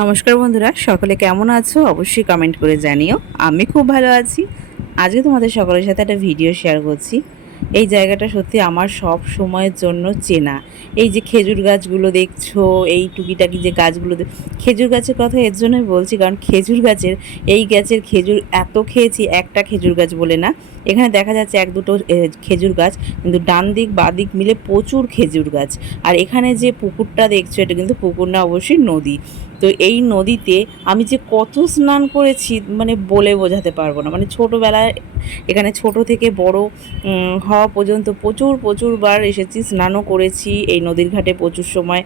নমস্কার বন্ধুরা, সকলে কেমন আছো? অবশ্যই কমেন্ট করে জানিও। আমি খুব ভালো আছি। আজকে তোমাদের সকলের সাথে একটা ভিডিও শেয়ার করছি। এই জায়গাটা সত্যি আমার সব সময়ের জন্য চেনা। এই যে খেজুর গাছগুলো দেখছ, এই টুকিটাকি যে গাছগুলো খেজুর গাছের কথা এর জন্যই বলছি, কারণ খেজুর গাছের এই গাছের খেজুর এত খেয়েছি, একটা খেজুর গাছ বলে না। এখানে দেখা যাচ্ছে এক দুটো খেজুর গাছ, কিন্তু ডান দিক, বা দিক মিলে প্রচুর খেজুর গাছ। আর এখানে যে পুকুরটা দেখছ, এটা কিন্তু পুকুর না, অবশ্যই নদী। তো এই নদীতে আমি যে কত স্নান করেছি মানে বলে বোঝাতে পারব না। মানে ছোটোবেলায়, এখানে ছোট থেকে বড় হওয়া পর্যন্ত প্রচুর প্রচুর বার এসেছি, স্নানও করেছি। এই নদীর ঘাটে প্রচুর সময়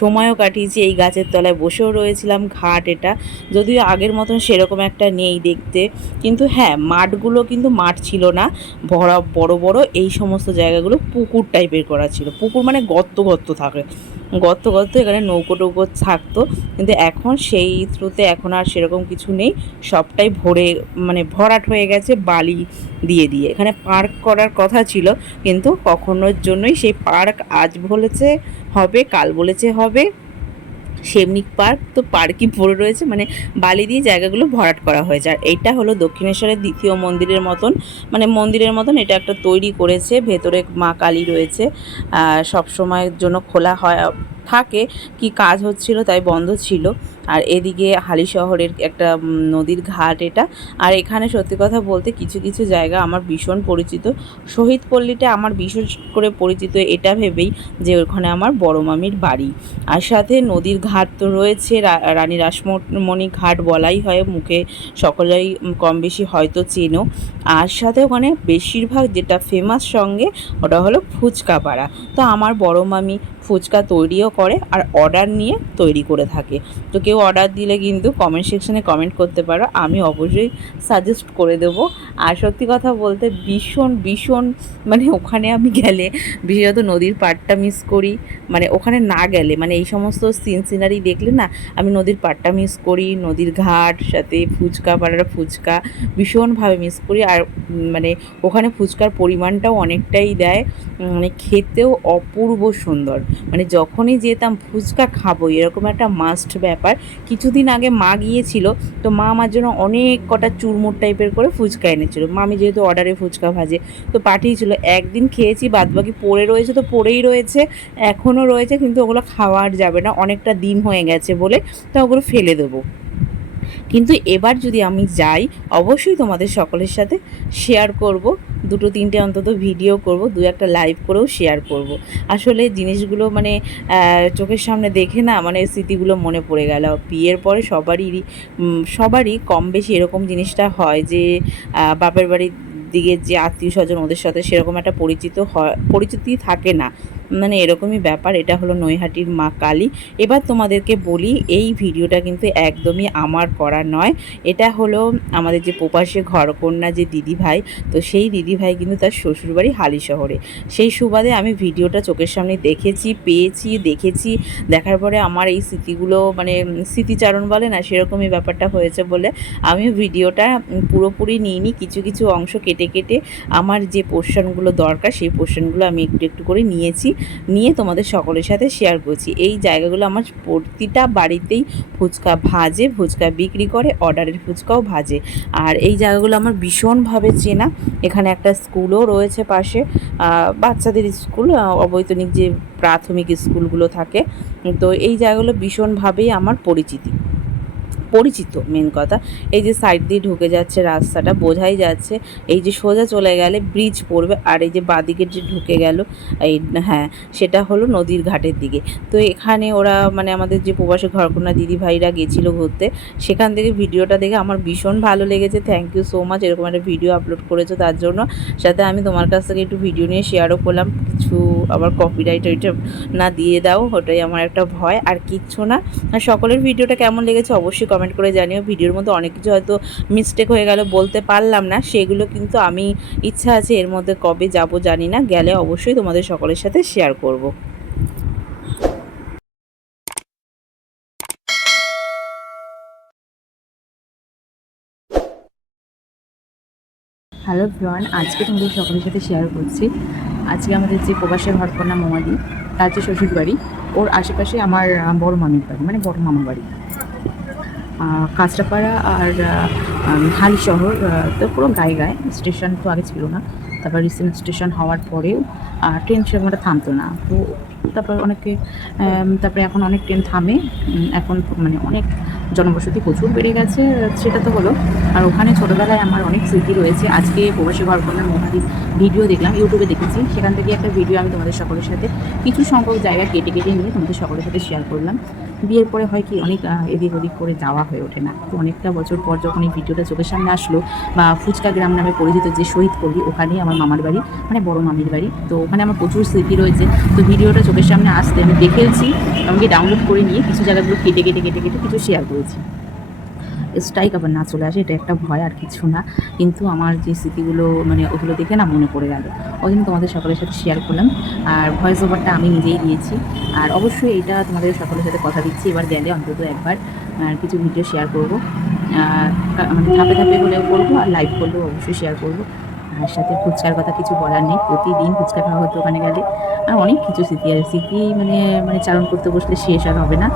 সময়ও কাটিয়েছি। এই গাছের তলায় বসেও রয়েছিলাম, ঘাট এটা। যদিও আগের মতন সেরকম একটা নেই দেখতে। কিন্তু হ্যাঁ মাঠগুলো কিন্তু মাঠ ছিল না। ভরা, বড় বড় এই সমস্ত জায়গাগুলো পুকুর টাইপের করা ছিল। পুকুর মানে গর্ত গর্ত থাকে। গর্ত গর্ত এখানে নৌকো, টৌকো থাকতো। কিন্তু এখন সেই থ্রুতে এখন আর সেরকম কিছু নেই। সবটাই ভরে মানে ভরাট হয়ে গেছে, বালি দিয়ে দিয়ে। এখানে পার্ক করার কথা ছিল, কিন্তু কখনোর জন্যই সেই পার্ক আজ বলেছে হবে, কাল বলেছে হবে। সেমনি পার্ক, তো পার্কই পড়ে রয়েছে। মানে বালি দিয়ে জায়গাগুলো ভরাট করা হয়েছে। আর এটা হলো দক্ষিণেশ্বরের দ্বিতীয় মন্দিরের মতন। মানে মন্দিরের মতন এটা একটা তৈরি করেছে। ভেতরে মা কালী রয়েছে। সব সময়ের জন্য খোলা হয়, থাকে। কি কাজ হচ্ছিল তাই বন্ধ ছিল। আর এদিকে হালি শহরের একটা নদীর ঘাট এটা। আর এখানে সত্যি কথা বলতে কিছু কিছু জায়গা আমার ভীষণ পরিচিত। শহীদ পল্লীটা আমার বিশেষ করে পরিচিত এটা ভেবেই যে ওখানে আমার বড় মামির বাড়ি। আর সাথে নদীর ঘাট তো রয়েছে রানী রাসমণি ঘাট বলাই হয়, মুখে সকলেই কম বেশি হয়তো চেনো। আর সাথে ওখানে বেশিরভাগ যেটা ফেমাস সঙ্গে ওটা হলো ফুচকা পাড়া তো আমার বড় মামি ফুচকা তৈরিও করে আর অর্ডার নিয়ে তৈরি করে থাকে। তো কেউ অর্ডার দিলে কিন্তু কমেন্ট সেকশনে কমেন্ট করতে পারো। আমি অবশ্যই সাজেস্ট করে দেব। আর সত্যি কথা বলতে ভীষণ ভীষণ মানে ওখানে আমি গেলে বিশেষত নদীর পাড়টা মিস করি। মানে ওখানে না গেলে মানে এই সমস্ত সিন সিনারি দেখলে না আমি নদীর পাড়টা মিস করি, নদীর ঘাট, সাথে ফুচকা, পাড়ার ফুচকা ভীষণভাবে মিস করি। আর মানে ওখানে ফুচকার পরিমাণটাও অনেকটাই দেয়। মানে খেতেও অপূর্ব সুন্দর। মানে যখনই যেতাম ফুচকা খাব, এরকম একটা মাস্ট ব্যাপার। কিছুদিন আগে মা গিয়েছিল, তো মা আমার জন্য অনেক কটা চুরমুর টাইপের করে ফুচকা এনেছিল। মামি যেহেতু অর্ডারে ফুচকা ভাজে, তো পাঠিয়েছিল। একদিন খেয়েছি, বাদবাকি পড়ে রয়েছে তো পড়েই রয়েছে, এখনও রয়েছে, কিন্তু ওগুলো খাওয়া আর যাবে না। অনেকটা দিন হয়ে গেছে বলে, তো ওগুলো ফেলে দেবো। কিন্তু এবার যদি আমি যাই, অবশ্যই তোমাদের সকলের সাথে শেয়ার করব। দুটো তিনটে অন্তত ভিডিও করব, দু একটা লাইভ করেও শেয়ার করব। আসলে জিনিসগুলো মানে চোখের সামনে দেখে না মানে স্মৃতিগুলো মনে পড়ে গেল। বিয়ের পরে সবারই সবারই কম বেশি এরকম জিনিসটা হয় যে বাপের বাড়ির দিকে যে আত্মীয় স্বজন ওদের সাথে সেরকম একটা পরিচিত হয়, পরিচিতি থাকে না। মানে এরকমই ব্যাপার, এটা হলো নৈহাটির মা কালী। এবার তোমাদেরকে বলি, এই ভিডিওটা কিন্তু একদমই আমার করা নয়। এটা হলো আমাদের যে প্রবাসী ঘরকন্যা যে দিদি ভাই তো সেই দিদি ভাই কিন্তু তার শ্বশুরবাড়ি হালি শহরে সেই সুবাদে আমি ভিডিওটা চোখের সামনে দেখেছি, পেয়েছি, দেখেছি। দেখার পরে আমার এই স্মৃতিগুলো মানে স্মৃতিচারণ বলে না, সেরকমই ব্যাপারটা হয়েছে বলে আমি ভিডিওটা পুরোপুরি নিইনি। কিছু কিছু অংশ কেটে কেটে আমার যে পোর্শনগুলো দরকার, সেই পোর্শনগুলো আমি একটু একটু করে নিয়েছি। নিয়ে তোমাদের সকলের সাথে শেয়ার করছি। এই জায়গাগুলো আমার প্রতিটা বাড়িতেই ফুচকা ভাজে, ফুচকা বিক্রি করে অর্ডারের ফুচকাও ভাজে। আর এই জায়গাগুলো আমার ভীষণভাবে চেনা। এখানে একটা স্কুলও রয়েছে পাশে। বাচ্চাদের স্কুল অবৈতনিক যে প্রাথমিক স্কুলগুলো থাকে। তো এই জায়গাগুলো ভীষণভাবেই আমার পরিচিতি। পরিচিত মেন কথা। এই যে সাইড দিয়ে ঢুকে যাচ্ছে রাস্তাটা, বোঝাই যাচ্ছে এই যে সোজা চলে গেলে ব্রিজ পড়বে আর এই যে বাদিকের যে ঢুকে গেল, এই হ্যাঁ সেটা হলো নদীর ঘাটের দিকে। তো এখানে ওরা মানে আমাদের যে প্রবাসী ঘরকন্যা দিদি ভাইরা গেছিল ঘুরতে, সেখান থেকে ভিডিওটা দেখে আমার ভীষণ ভালো লেগেছে। থ্যাংক ইউ সো মাচ এরকম একটা ভিডিও আপলোড করেছ তার জন্য। সাথে আমি তোমার কাছ থেকে একটু ভিডিও নিয়ে শেয়ারও করলাম। কিছু আবার কপিরাইট ওইটা না দিয়ে দাও, ওটাই আমার একটা ভয়। আর কিচ্ছু না। সকলের ভিডিওটা কেমন লেগেছে অবশ্যই কমেন্ট করে জানিও। ভিডিওর মধ্যে অনেক কিছু হয়তো মিস্টেক হয়ে গেল, বলতে পারলাম না। সেগুলো কিন্তু আমি ইচ্ছা আছে এর মধ্যে কবে যাব জানি না। গেলে অবশ্যই তোমাদের সকলের সাথে শেয়ার করব। হ্যালো ভিওয়ান আজকে তোমাদের সকলের সাথে শেয়ার করছি। আজকে আমাদের যে প্রবাসের ঘরকন্যা মোমাদি তার যে শ্বশুর বাড়ি ওর আশেপাশে আমার বড় মামির বাড়ি মানে বড় মামার বাড়ি। কাঁচরাপাড়া আর হালি শহর তো পুরো গায়ে গায়ে স্টেশন তো আগে ছিল না। তারপর রিসেন্ট স্টেশন হওয়ার পরেও ট্রেন সেরকম একটা থামতো না। তো তারপর অনেকে তারপরে এখন অনেক ট্রেন থামে। এখন মানে অনেক জনবসতি প্রচুর বেড়ে গেছে। সেটা তো হলো। আর ওখানে ছোটোবেলায় আমার অনেক স্মৃতি রয়েছে। আজকে প্রবাসী ঘরকন্যার মহাদীপ ভিডিও দেখলাম, ইউটিউবে দেখেছি। সেখান থেকে একটা ভিডিও আমি তোমাদের সকলের সাথে কিছু সংখ্যক জায়গা কেটে কেটে নিয়ে তোমাদের সকলের সাথে শেয়ার করলাম। বিয়ের পরে হয় কি, অনেক এদিক ওদিক করে যাওয়া হয়ে ওঠে না। তো অনেকটা বছর পর যখন এই ভিডিওটা চোখের সামনে আসলো, বা ফুচকা গ্রাম নামে পরিচিত যে শহীদ পল্লী ওখানেই আমার মামার বাড়ি মানে বড় মামির বাড়ি। তো ওখানে আমার প্রচুর স্মৃতি রয়েছে। তো ভিডিওটা চোখের সামনে আসতে আমি দেখেছি আমাকে ডাউনলোড করে নিয়ে কিছু জায়গাগুলো কেটে কেটে কেটে কেটে কিছু শেয়ার করেছি। স্ট্রাইক আবার না চলে আসে, এটা একটা ভয় আর কিছু না। কিন্তু আমার যে স্মৃতিগুলো মানে ওগুলো দেখে না মনে পড়ে গেল। ওই জন্য তোমাদের সকলের সাথে শেয়ার করলাম। আর ভয়েস ওভারটা আমি নিজেই দিয়েছি। আর অবশ্যই এটা তোমাদের সকলের সাথে কথা দিচ্ছি। এবার গেলে অন্তত একবার কিছু ভিডিও শেয়ার করব। মানে ধাপে ধাপে হলেও করব আর লাইভ করলেও অবশ্যই শেয়ার করব। আর সাথে ফুচকার কথা কিছু বলার নেই। প্রতিদিন ফুচকা খাওয়া হতো ওখানে গেলে। আর অনেক কিছু স্মৃতি আর স্মৃতি মানে মানে চারণ করতে বসলে শেষ আর হবে না।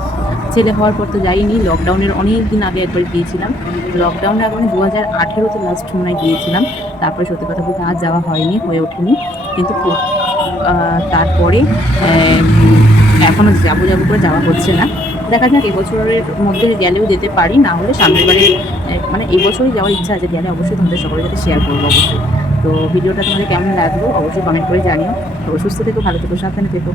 ছেলে হওয়ার পর তো যাইনি লকডাউনের অনেক দিন আগে একবার গিয়েছিলাম। লকডাউনে একবার দু হাজার আঠেরোতে লাস্ট মনে গিয়েছিলাম। তারপরে সত্যি কথা বলতে আর যাওয়া হয়নি, হয়ে ওঠেনি। কিন্তু তারপরে এখনও যাব যাব করে যাওয়া হচ্ছে না। দেখা যাক, এবছরের মধ্যে গেলেও যেতে পারি। না হলে সামনের বারে মানে এবছরই যাওয়ার ইচ্ছা আছে, গেলে অবশ্যই তোমাদের সকলের সাথে শেয়ার করব অবশ্যই। তো ভিডিওটা তোমাদের কেমন লাগল অবশ্যই কমেন্ট করে জানিও। তো সুস্থ থেকো, ভালো থেকো, সাবধানে থেকো।